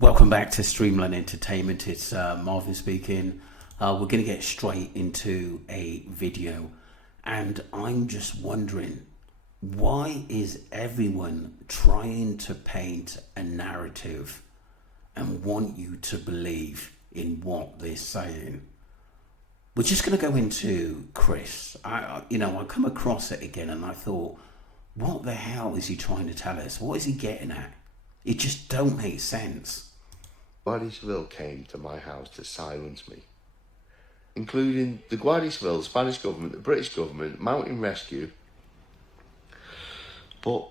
Welcome back to Streamline Entertainment. It's Marvin speaking. We're going to get straight into a video, and I'm just wondering, why is everyone trying to paint a narrative and want you to believe in what they're saying? We're just going to go into Chris. I come across it again, and I thought, what the hell is he trying to tell us? What is he getting at? It just don't make sense. Guardia Civil came to my house to silence me, including the Guardia Civil, the Spanish government, the British government, Mountain Rescue. But,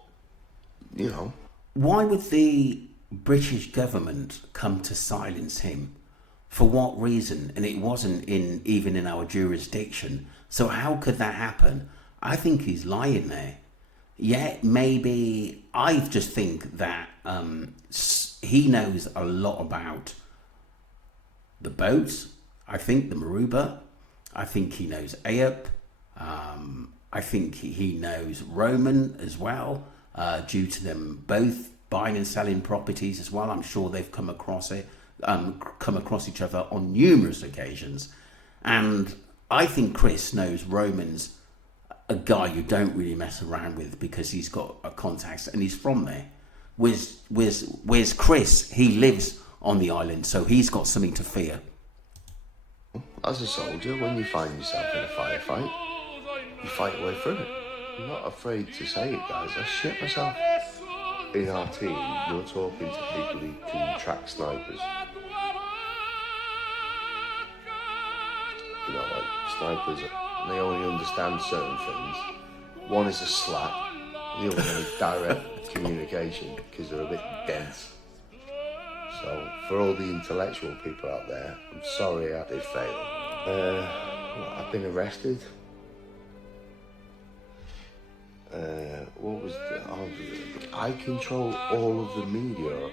Why would the British government come to silence him? For what reason? And it wasn't even in our jurisdiction. So how could that happen? I think he's lying there. Yeah, maybe I just think that he knows a lot about the boats. I think the Maruba. I think he knows ayub. I think he knows Roman as well, due to them both buying and selling properties as well. I'm sure they've come across each other on numerous occasions. And I think Chris knows Roman's a guy you don't really mess around with because he's got a contacts and he's from there. Where's Chris? He lives on the island, so he's got something to fear. as a soldier, when you find yourself in a firefight, you fight your way through it. I'm not afraid to say it, guys. I shit myself. In our team, you're talking to people who can track snipers. Like snipers, they only understand certain things. One is a slap, the other one is direct communication, because they're a bit dense. So, for all the intellectual people out there, I'm sorry I did fail. I've been arrested. I control all of the media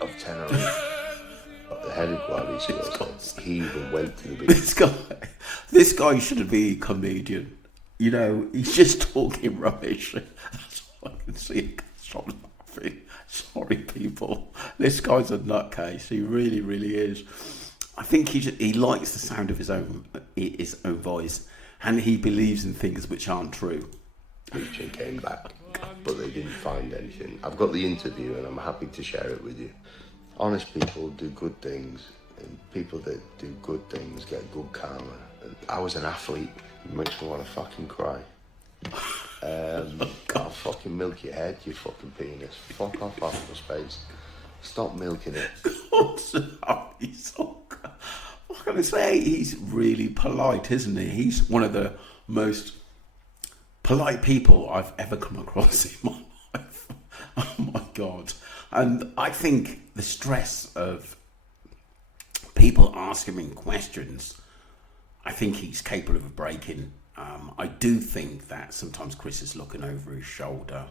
of Tenerife. The head of Guardia Civil said he even went to the beach. This guy shouldn't be a comedian. He's just talking rubbish. That's all I can see. Stop laughing. Sorry, people. This guy's a nutcase. He really, really is. I think he likes the sound of his own voice, and he believes in things which aren't true. Preaching came back, but they didn't find anything. I've got the interview, and I'm happy to share it with you. Honest people do good things, and people that do good things get good karma. And I was an athlete. It makes me want to fucking cry. I'll fucking milk your head, you fucking penis. Fuck off my space. Stop milking it. What can I say? He's really polite, isn't he? He's one of the most polite people I've ever come across in my life. Oh my God. And I think the stress of people asking him questions, I think he's capable of breaking. I do think that sometimes Chris is looking over his shoulder.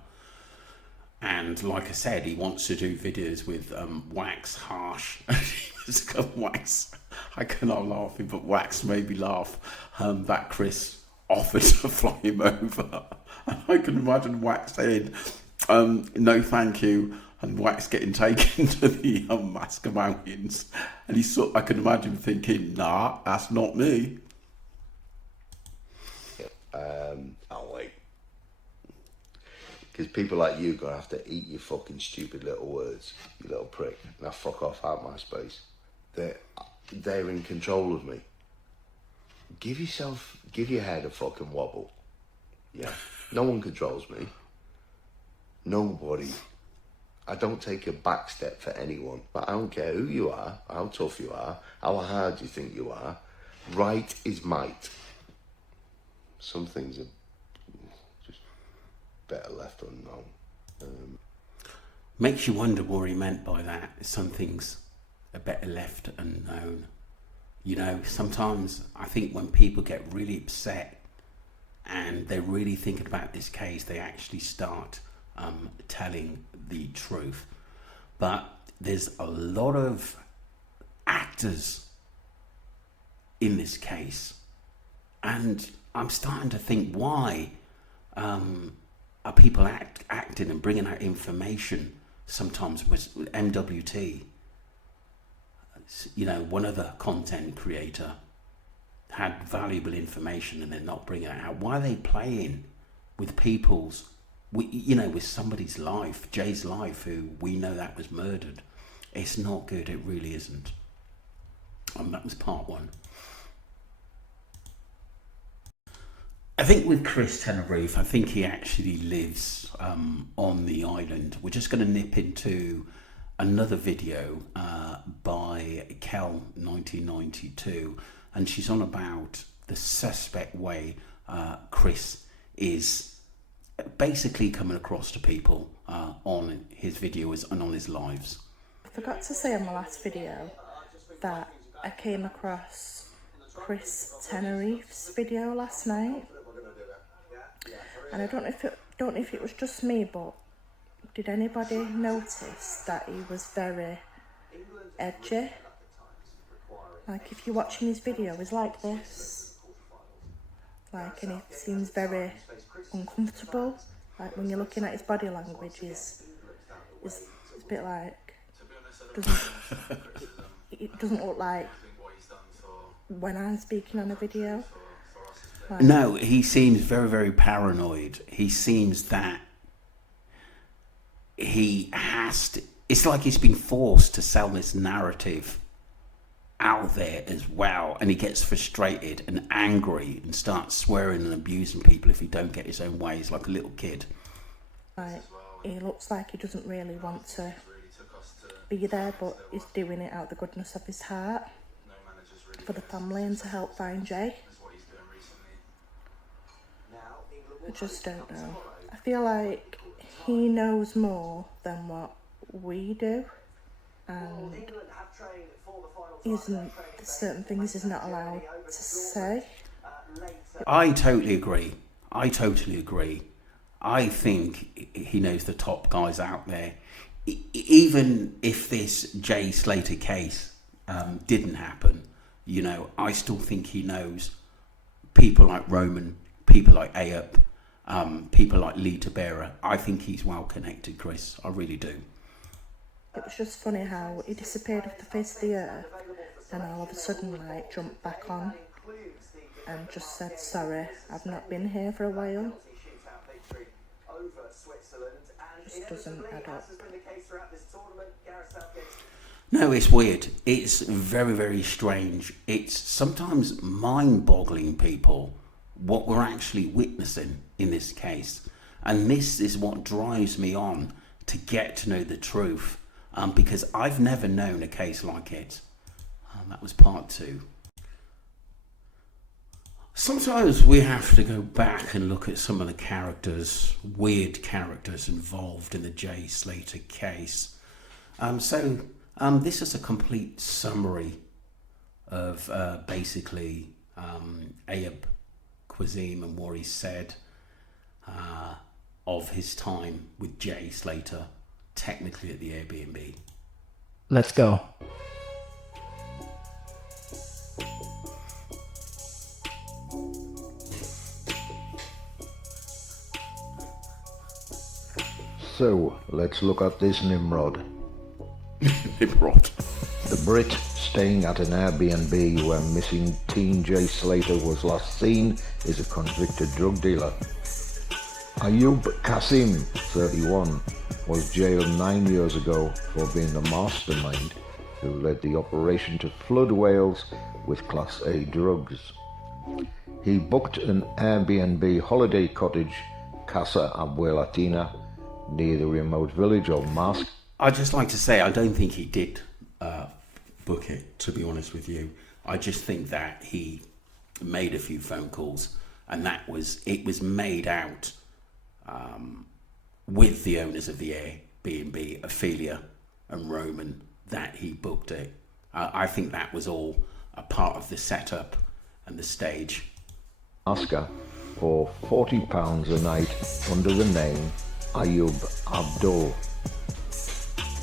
And like I said, he wants to do videos with Wax Harsh. Wax, I cannot laugh, but Wax made me laugh that Chris offered to fly him over. And I can imagine Wax saying, no thank you, and Wax getting taken to the Masca Mountains. And I can imagine thinking, nah, that's not me. I'll wait. Because people like you are going to have to eat your fucking stupid little words, you little prick. Now fuck off out my space. They're in control of me. Give your head a fucking wobble. Yeah. No one controls me. Nobody. I don't take a back step for anyone. But I don't care who you are, how tough you are, how hard you think you are. Right is might. Some things are just better left unknown. Makes you wonder what he meant by that. Some things are better left unknown. Sometimes I think when people get really upset and they're really thinking about this case, they actually start telling the truth. But there's a lot of actors in this case, and I'm starting to think, why are people acting and bringing out information sometimes with MWT, you know, one other content creator had valuable information and they're not bringing it out. Why are they playing with people's, you know, with somebody's life, Jay's life, who we know that was murdered? It's not good, it really isn't. That was part one. I think with Chris Tenerife, I think he actually lives on the island. We're just going to nip into another video by Kel 1992, and she's on about the suspect way Chris is basically coming across to people on his videos and on his lives. I forgot to say on my last video that I came across Chris Tenerife's video last night, and I don't know if it was just me, but did anybody notice that he was very edgy? Like, if you're watching his video, he's like this, like, and he seems very uncomfortable. Like, when you're looking at his body language, he's a bit like, it doesn't look like when I'm speaking on a video. Like, no, he seems very, very paranoid. He seems that he has to, it's like he's been forced to sell this narrative out there as well, and he gets frustrated and angry and starts swearing and abusing people if he don't get his own way. He's like a little kid. Like, he looks like he doesn't really want to be there, but he's doing it out of the goodness of his heart for the family and to help find Jay. I just don't know. I feel like he knows more than what we do, and there's certain things he's not allowed to say. I totally agree. I think he knows the top guys out there. Even if this Jay Slater case didn't happen, you know, I still think he knows people like Roman, people like Ayub, people like Lita Bearer. I think he's well connected, Chris. I really do. It was just funny how he disappeared off the face of the earth and all of a sudden, like, jumped back on and just said, sorry, I've not been here for a while. Just doesn't add up. No, it's weird. It's very, very strange. It's sometimes mind-boggling, people, what we're actually witnessing in this case. And this is what drives me on to get to know the truth, because I've never known a case like it. That was part two. Sometimes we have to go back and look at some of the characters, weird characters involved in the Jay Slater case. This is a complete summary of basically Ayub Quazim and what he said of his time with Jay Slater, technically at the Airbnb. Let's go. So, let's look at this Nimrod. Nimrod. The Brit staying at an Airbnb where missing teen Jay Slater was last seen is a convicted drug dealer. Ayub Qasim, 31, was jailed 9 years ago for being the mastermind who led the operation to flood Wales with Class A drugs. He booked an Airbnb holiday cottage, Casa Abuelatina, near the remote village of Mas. I'd just like to say I don't think he did book it, to be honest with you. I just think that he made a few phone calls, and it was made out with the owners of the Airbnb, Ophelia and Roman, that he booked it. I think that was all a part of the setup and the stage. Alaska for £40 a night under the name Ayub Abdul.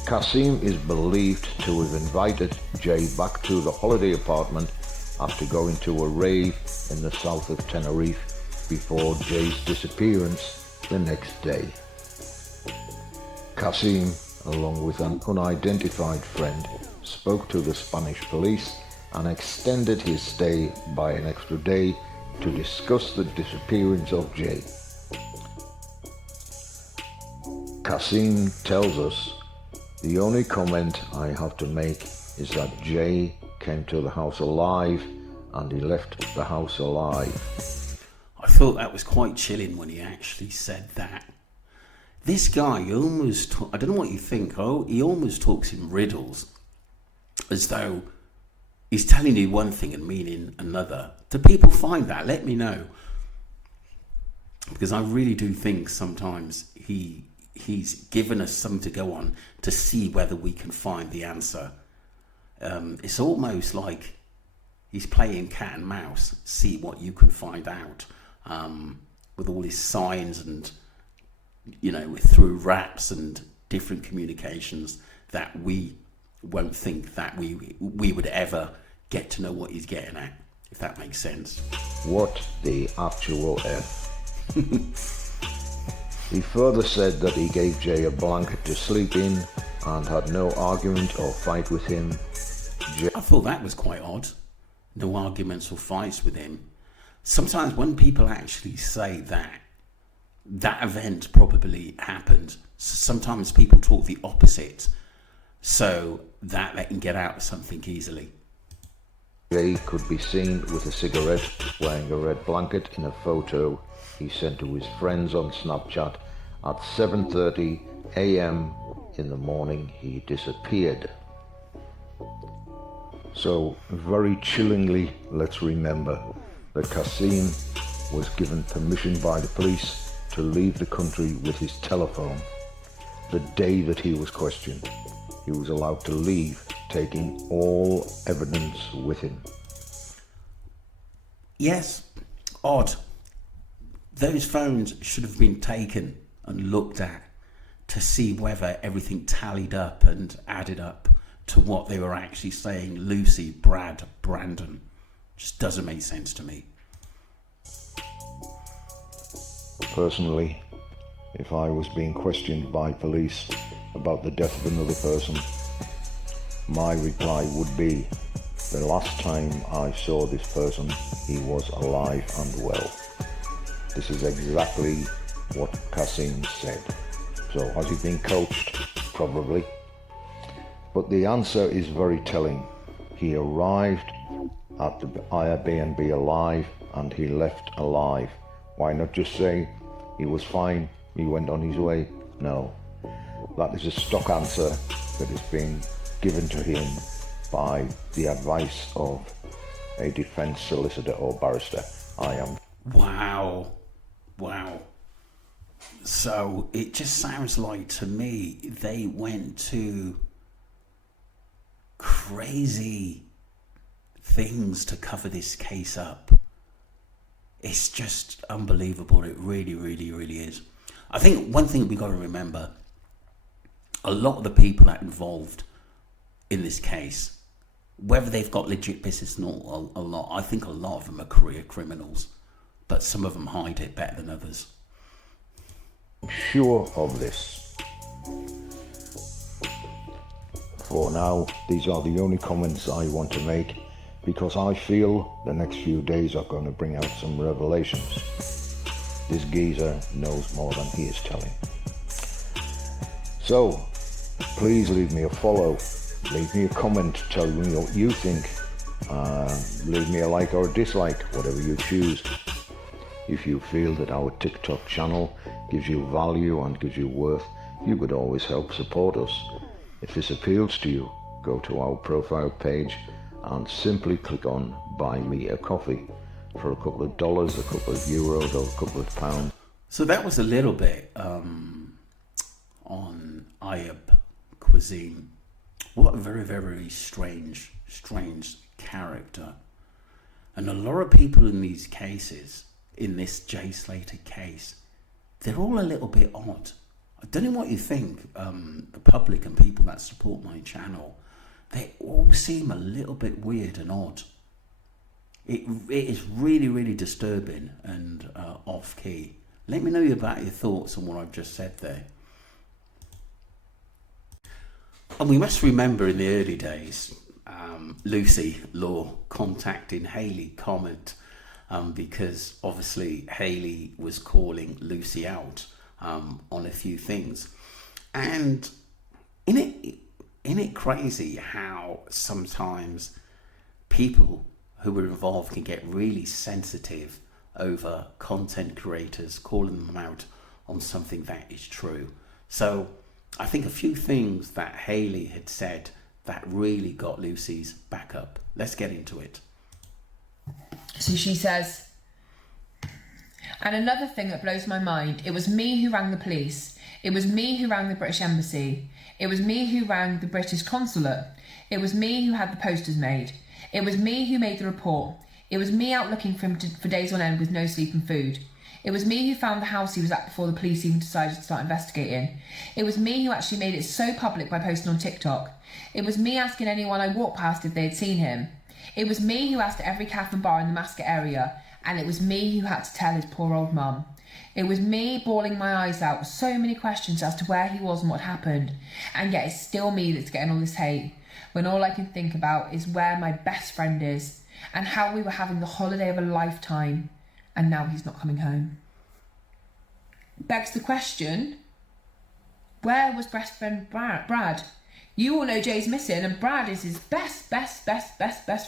Qasim is believed to have invited Jay back to the holiday apartment after going to a rave in the south of Tenerife before Jay's disappearance the next day. Qasim along with an unidentified friend, spoke to the Spanish police and extended his stay by an extra day to discuss the disappearance of Jay. Kasim tells us, "The only comment I have to make is that Jay came to the house alive and he left the house alive." I thought that was quite chilling when he actually said that. This guy almost, I don't know what you think, he almost talks in riddles, as though he's telling you one thing and meaning another. Do people find that? Let me know. Because I really do think sometimes he's given us something to go on to see whether we can find the answer. It's almost like he's playing cat and mouse, see what you can find out, with all his signs and, you know, through raps and different communications that we won't think that we would ever get to know what he's getting at, if that makes sense. What the actual F? He further said that he gave Jay a blanket to sleep in and had no argument or fight with him. I thought that was quite odd. No arguments or fights with him. Sometimes when people actually say that event probably happened, sometimes people talk the opposite so that they can get out of something easily. Jay could be seen with a cigarette, wearing a red blanket in a photo he sent to his friends on Snapchat. At 7:30 a.m. in the morning, he disappeared. So, very chillingly, let's remember that Kasim was given permission by the police to leave the country with his telephone. The day that he was questioned, he was allowed to leave, taking all evidence with him. Yes, odd. Those phones should have been taken and looked at to see whether everything tallied up and added up to what they were actually saying. Lucy, Brad, Brandon. Just doesn't make sense to me. Personally, if I was being questioned by police about the death of another person, my reply would be, the last time I saw this person, he was alive and well. This is exactly what Kasim said. So has he been coached? Probably. But the answer is very telling. He arrived at the Airbnb alive and he left alive. Why not just say he was fine, he went on his way? No. That is a stock answer that is being given to him by the advice of a defense solicitor or barrister. I am. Wow. So it just sounds like to me they went to crazy things to cover this case up. It's just unbelievable. It really, really, really is. I think one thing we've got to remember, a lot of the people that are involved in this case, whether they've got legit business or not, a lot, I think a lot of them are career criminals, but some of them hide it better than others. Sure of this. For now, these are the only comments I want to make because I feel the next few days are going to bring out some revelations. This geezer knows more than he is telling. So, please leave me a follow, leave me a comment, tell me what you think, leave me a like or a dislike, whatever you choose. If you feel that our TikTok channel gives you value and gives you worth, you could always help support us. If this appeals to you, go to our profile page and simply click on Buy Me a Coffee for a couple of dollars, a couple of euros or a couple of pounds. So that was a little bit on ayub cuisine. What a very, very strange character. And a lot of people in these cases, in this Jay Slater case, they're all a little bit odd. I don't know what you think, the public and people that support my channel, they all seem a little bit weird and odd. It is really, really disturbing and off-key. Let me know about your thoughts on what I've just said there. And we must remember in the early days, Lucy Law contacting Hayley Comet because obviously Hayley was calling Lucy out on a few things. And isn't it crazy how sometimes people who were involved can get really sensitive over content creators calling them out on something that is true? So I think a few things that Hayley had said that really got Lucy's back up. Let's get into it. So she says, and another thing that blows my mind, it was me who rang the police. It was me who rang the British Embassy. It was me who rang the British Consulate. It was me who had the posters made. It was me who made the report. It was me out looking for him for days on end with no sleep and food. It was me who found the house he was at before the police even decided to start investigating. It was me who actually made it so public by posting on TikTok. It was me asking anyone I walked past if they had seen him. It was me who asked at every cafe and bar in the Mascot area, and it was me who had to tell his poor old mum. It was me bawling my eyes out with so many questions as to where he was and what happened, and yet it's still me that's getting all this hate, when all I can think about is where my best friend is, and how we were having the holiday of a lifetime, and now he's not coming home. Begs the question, where was best friend Brad? You all know Jay's missing, and Brad is his best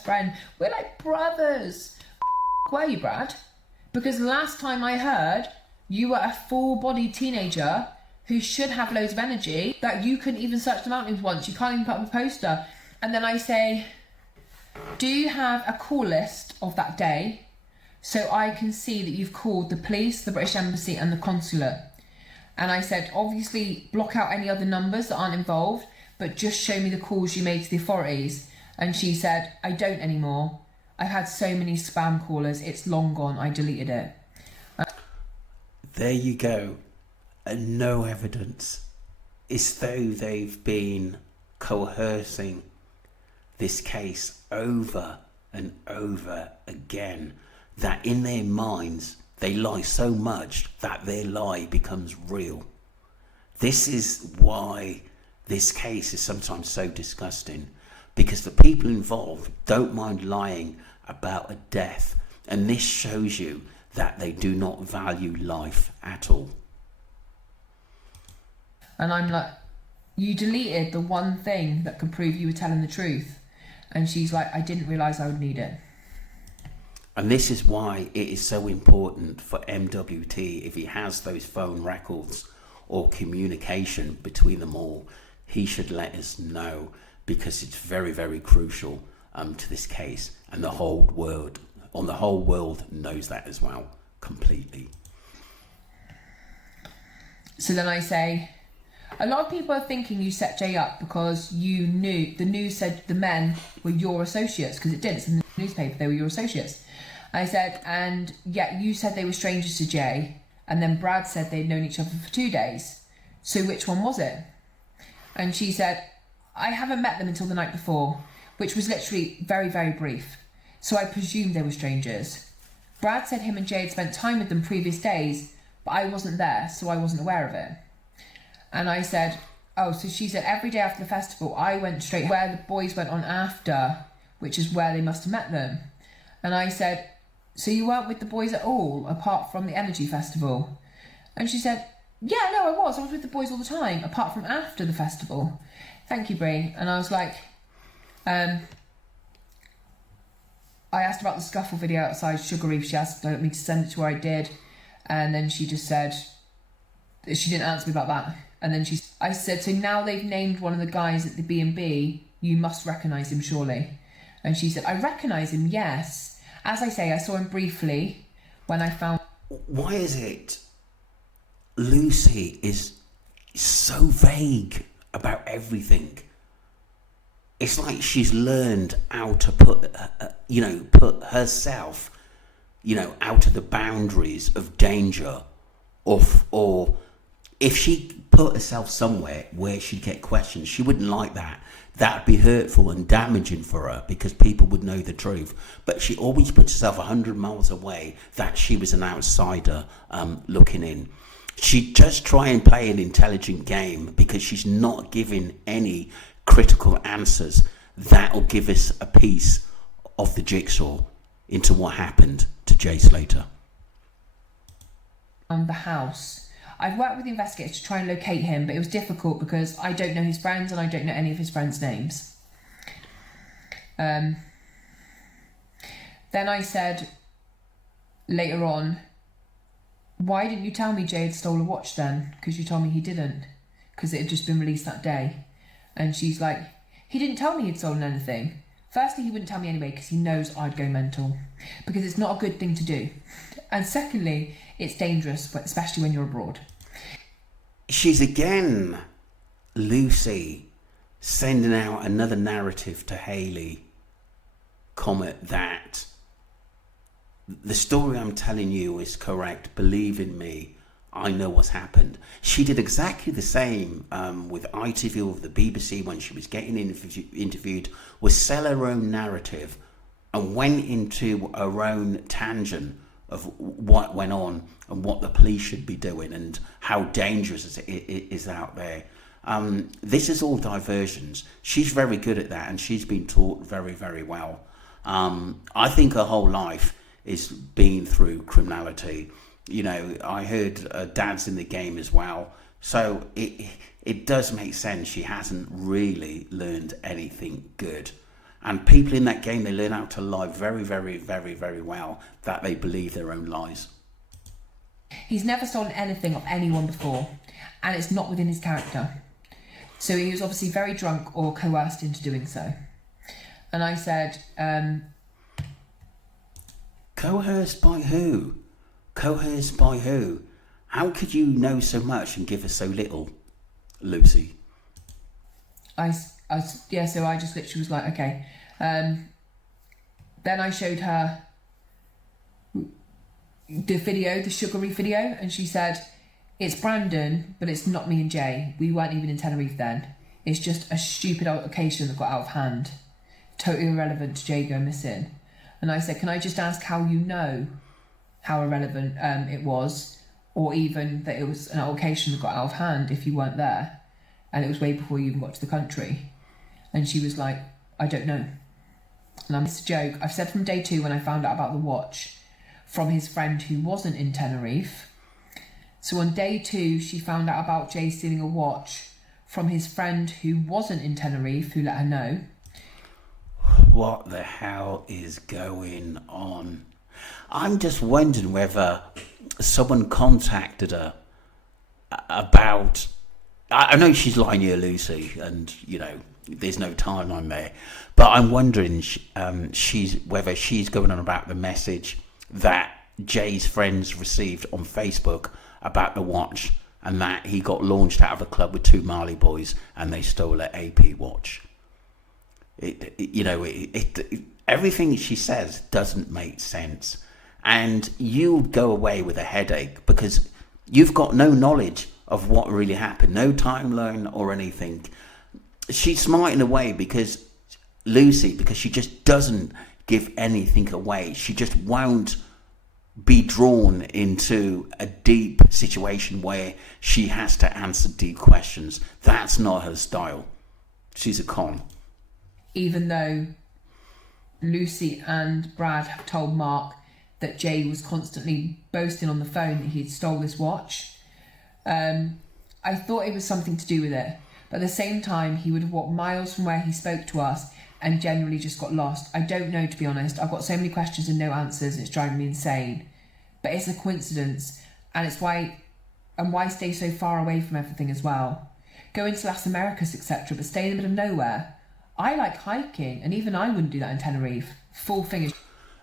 friend. We're like brothers. Where are you, Brad? Because last time I heard, you were a full-bodied teenager who should have loads of energy, that you couldn't even search the mountains once. You can't even put up a poster. And then I say, do you have a call list of that day so I can see that you've called the police, the British Embassy and the consulate? And I said, obviously block out any other numbers that aren't involved, but just show me the calls you made to the authorities. And she said, I don't anymore. I've had so many spam callers, it's long gone, I deleted it. There you go. And no evidence. It's though they've been coercing this case over and over again, that in their minds they lie so much that their lie becomes real. This is why this case is sometimes so disgusting, because the people involved don't mind lying about a death, and this shows you that they do not value life at all. And I'm like, you deleted the one thing that could prove you were telling the truth. And she's like, I didn't realise I would need it. And this is why it is so important for MWT, if he has those phone records or communication between them all, he should let us know, because it's very, very crucial to this case, and the whole world knows that as well, completely. So then I say, a lot of people are thinking you set Jay up because you knew, the news said the men were your associates, because it did, it's in the newspaper, they were your associates. I said, and yet you said they were strangers to Jay, and then Brad said they'd known each other for 2 days. So which one was it? And she said, I haven't met them until the night before, which was literally very, very brief. So I presumed they were strangers. Brad said him and Jay had spent time with them previous days, but I wasn't there, so I wasn't aware of it. And I said, oh, so she said every day after the festival, I went straight where the boys went on after, which is where they must have met them. And I said, so you weren't with the boys at all, apart from the Energy Festival? And she said, yeah, no, I was with the boys all the time, apart from after the festival. Thank you, Brie. And I was like, I asked about the scuffle video outside Sugar Reef. She asked me to send it to her, I did. And then she just said, she didn't answer me about that. And then I said, so now they've named one of the guys at the B&B, you must recognise him surely. And she said, I recognise him, yes. As I say, I saw him briefly when I found... Why is it Lucy is so vague about everything? It's like she's learned how to put herself, out of the boundaries of danger, or if she put herself somewhere where she'd get questions, she wouldn't like that. That'd be hurtful and damaging for her, because people would know the truth. But she always puts herself 100 miles away, that she was an outsider looking in. She just try and play an intelligent game because she's not giving any critical answers that'll give us a piece of the jigsaw into what happened to Jay Slater. The house. I've worked with the investigators to try and locate him, but it was difficult because I don't know his friends and I don't know any of his friends' names. Then I said later on, why didn't you tell me Jay had stole a watch then? Because you told me he didn't, because it had just been released that day. And she's like, he didn't tell me he'd stolen anything. Firstly, he wouldn't tell me anyway because he knows I'd go mental, because it's not a good thing to do. And secondly, it's dangerous, especially when you're abroad. She's again, Lucy, sending out another narrative to Hayley Comet that the story I'm telling you is correct. Believe in me. I know what's happened. She did exactly the same with ITV, with the BBC, when she was getting interviewed, was sell her own narrative and went into her own tangent of what went on and what the police should be doing and how dangerous it is out there. This is all diversions. She's very good at that, and she's been taught very, very well. I think her whole life is being through criminality. You know, I heard dad's in the game as well, so it does make sense. She hasn't really learned anything good. And people in that game, they learn how to lie very, very, very, very well, that they believe their own lies. He's never stolen anything of anyone before, and it's not within his character. So he was obviously very drunk or coerced into doing so. And I said, coerced by who? Coerced by who? How could you know so much and give us so little, Lucy? so I just literally was like, okay. Then I showed her the video, the sugary video, and she said, it's Brandon, but it's not me and Jay. We weren't even in Tenerife then. It's just a stupid occasion that got out of hand. Totally irrelevant to Jay going missing. And I said, can I just ask how you know how irrelevant it was, or even that it was an occasion that got out of hand if you weren't there, and it was way before you even got to the country? And she was like, I don't know. And it's a joke. I've said from day 2 when I found out about the watch from his friend who wasn't in Tenerife. So on day 2, she found out about Jay stealing a watch from his friend who wasn't in Tenerife, who let her know. What the hell is going on? I'm just wondering whether someone contacted her about... I know she's lying here, Lucy, and, you know, there's no timeline there. But I'm wondering whether she's going on about the message that Jay's friends received on Facebook about the watch, and that he got launched out of a club with 2 Marley boys and they stole an AP watch. Everything she says doesn't make sense. And you go away with a headache because you've got no knowledge of what really happened, no timeline or anything. She's smarting away because she just doesn't give anything away. She just won't be drawn into a deep situation where she has to answer deep questions. That's not her style. She's a con. Even though Lucy and Brad have told Mark that Jay was constantly boasting on the phone that he'd stole this watch, I thought it was something to do with it. But at the same time, he would have walked miles from where he spoke to us and generally just got lost. I don't know, to be honest. I've got so many questions and no answers, and it's driving me insane. But it's a coincidence, and it's why stay so far away from everything as well. Go into Las Americas, etc., but stay in the middle of nowhere. I like hiking, and even I wouldn't do that in Tenerife. Full fingers.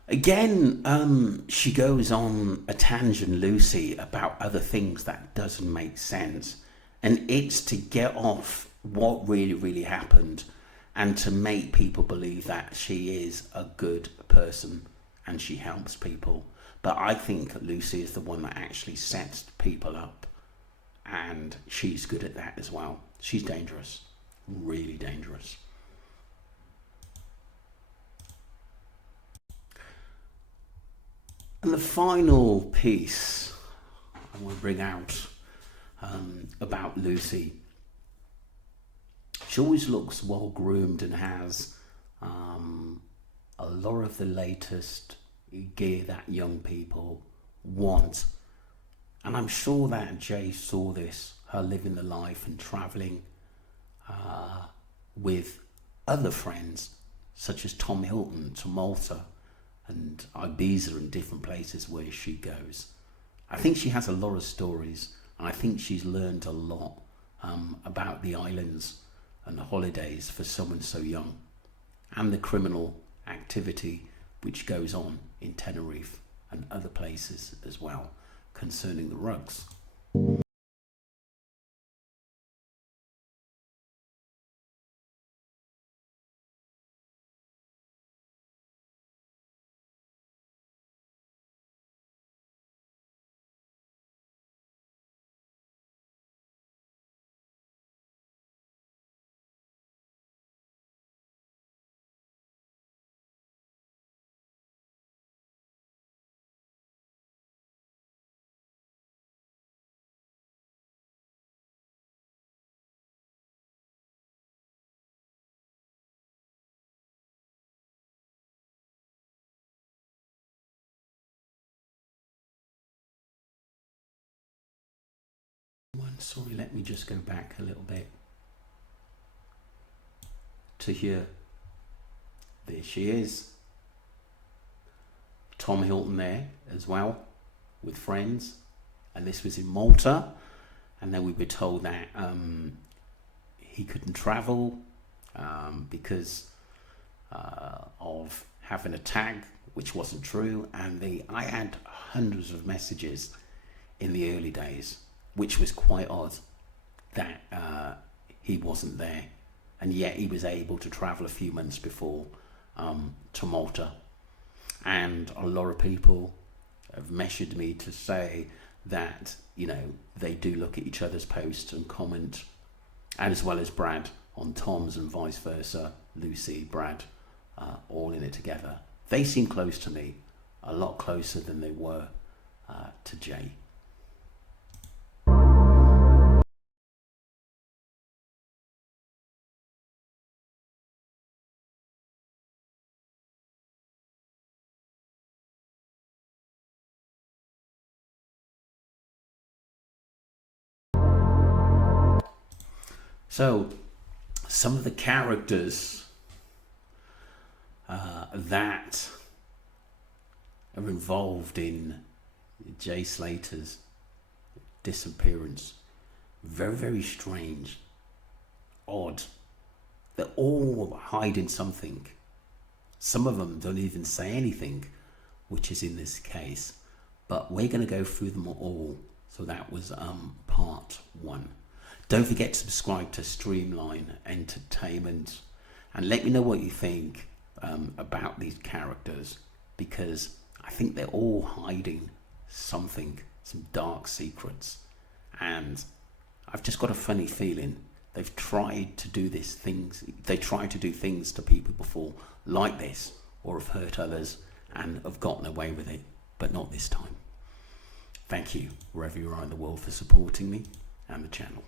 Again, she goes on a tangent, Lucy, about other things that doesn't make sense. And it's to get off what really, really happened and to make people believe that she is a good person and she helps people. But I think Lucy is the one that actually sets people up, and she's good at that as well. She's dangerous, really dangerous. And the final piece I want to bring out about Lucy. She always looks well groomed and has a lot of the latest gear that young people want. And I'm sure that Jay saw this, her living the life and travelling with other friends, such as Tom Hilton to Malta and Ibiza and different places where she goes. I think she has a lot of stories, and I think she's learned a lot about the islands and the holidays for someone so young, and the criminal activity which goes on in Tenerife and other places as well concerning the rugs. Sorry, let me just go back a little bit to here. There she is. Tom Hilton there as well with friends, and this was in Malta. And then we were told that he couldn't travel because of having a tag, which wasn't true. And I had hundreds of messages in the early days, which was quite odd that he wasn't there, and yet he was able to travel a few months before to Malta. And a lot of people have messaged me to say that, you know, they do look at each other's posts and comment, and as well as Brad on Tom's, and vice versa, Lucy, Brad, all in it together. They seem close to me, a lot closer than they were to Jay. So, some of the characters that are involved in Jay Slater's disappearance, very, very strange, odd. They're all hiding something. Some of them don't even say anything, which is in this case. But we're going to go through them all. So that was part 1. Don't forget to subscribe to Streamline Entertainment, and let me know what you think about these characters, because I think they're all hiding something, some dark secrets, and I've just got a funny feeling they've tried to do things to people before like this, or have hurt others and have gotten away with it, but not this time. Thank you, wherever you are in the world, for supporting me and the channel.